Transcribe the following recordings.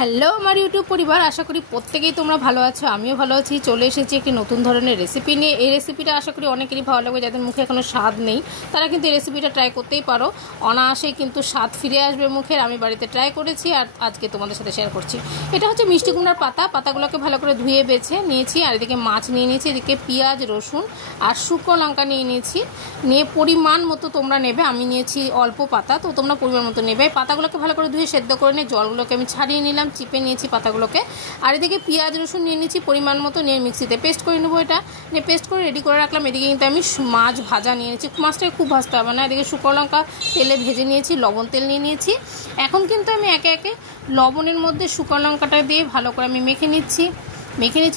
Hello আমার YouTube পরিবার, আশা করি প্রত্যেকেই তোমরা ভালো আছো। আমিও ভালো আছি। চলে এসেছি একটি নতুন ধরনের রেসিপি নিয়ে। এই রেসিপিটা আশা করি অনেকেরই ভালো লাগবে। যাদের মুখে এখনও স্বাদ নেই তারা কিন্তু এই রেসিপিটা ট্রাই করতেই পারো। অনায়াসেই কিন্তু স্বাদ ফিরে আসবে মুখের। আমি বাড়িতে ট্রাই করেছি আর আজকে তোমাদের সাথে শেয়ার করছি। এটা হচ্ছে মিষ্টি কুমড়ার পাতা। পাতাগুলোকে ভালো করে ধুয়ে বেছে নিয়েছি। আর এদিকে মাছ নিয়ে নিয়েছি, এদিকে পেঁয়াজ, রসুন আর শুকনো লঙ্কা নিয়ে নিয়েছি। নিয়ে পরিমাণ মতো তোমরা নেবে। আমি নিয়েছি অল্প পাতা, তো তোমরা পরিমাণ মতো নেবে। পাতাগুলোকে ভালো করে ধুয়ে সেদ্ধ করে নিয়ে জলগুলোকে আমি ছাড়িয়ে নিলাম, চিপে নিয়েছি পাতাগুলোকে। আর এদিকে পেঁয়াজ রসুন নিয়ে নিয়েছি পরিমাণ মতো, নিয়ে মিক্সিতে পেস্ট করে নেবো। এটা নিয়ে পেস্ট করে রেডি করে রাখলাম। এদিকে কিন্তু আমি মাছ ভাজা নিয়ে নিয়েছি। মাছটাকে খুব ভাজতে হবে না। এদিকে শুকনো লঙ্কা তেলে ভেজে নিয়েছি, লবণ তেল নিয়ে নিয়েছি। এখন কিন্তু আমি একে একে লবণের মধ্যে শুকনো লঙ্কাটা দিয়ে ভালো করে আমি মেখে নিচ্ছি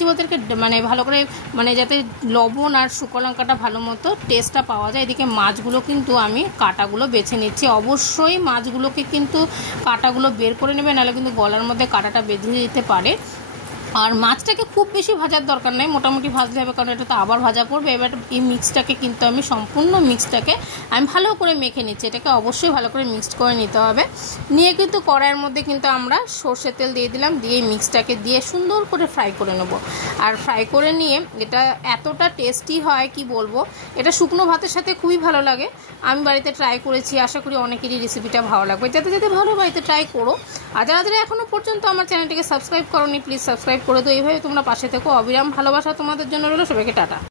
বলতে মানে ভালো করে, মানে যাতে লবণ আর শুকনো লঙ্কাটা ভালো মতো টেস্টটা পাওয়া যায়। এদিকে মাছগুলো কিন্তু আমি কাঁটাগুলো বেছে নিচ্ছি। অবশ্যই মাছগুলোকে কিন্তু কাঁটাগুলো বের করে নেবে, নাহলে কিন্তু গলার মধ্যে কাঁটাটা বেঁধে যেতে পারে। আর মাছটাকে খুব বেশি ভাজার দরকার নেই, মোটামুটি ভাজলে হবে, কারণ এটা তো আবার ভাজা পড়বে। এবার এই মিক্সটাকে কিন্তু আমি সম্পূর্ণ মিক্সটাকে আমি ভালো করে মেখে নিচ্ছি। এটাকে অবশ্যই ভালো করে মিক্সড করে নিতে হবে। নিয়ে কিন্তু কড়াইয়ের মধ্যে কিন্তু আমরা সর্ষের তেল দিয়ে দিলাম, দিয়ে মিক্সটাকে দিয়ে সুন্দর করে ফ্রাই করে নেব। আর ফ্রাই করে নিয়ে এটা এতটা টেস্টি হয় কি বলবো। এটা শুকনো ভাতের সাথে খুবই ভালো লাগে। আমি বাড়িতে ট্রাই করেছি, আশা করি অনেকেরই রেসিপিটা ভালো লাগবে। যাতে ভালো বাড়িতে ট্রাই করো। আর যারা এখনও পর্যন্ত আমার চ্যানেলটিকে সাবস্ক্রাইব করোনি, প্লিজ সাবস্ক্রাইব করে দাও। এইভাবে তোমরা পাশে থেকো। অবিরাম ভালোবাসা তোমাদের জন্য রইলো। সবাইকে টাটা।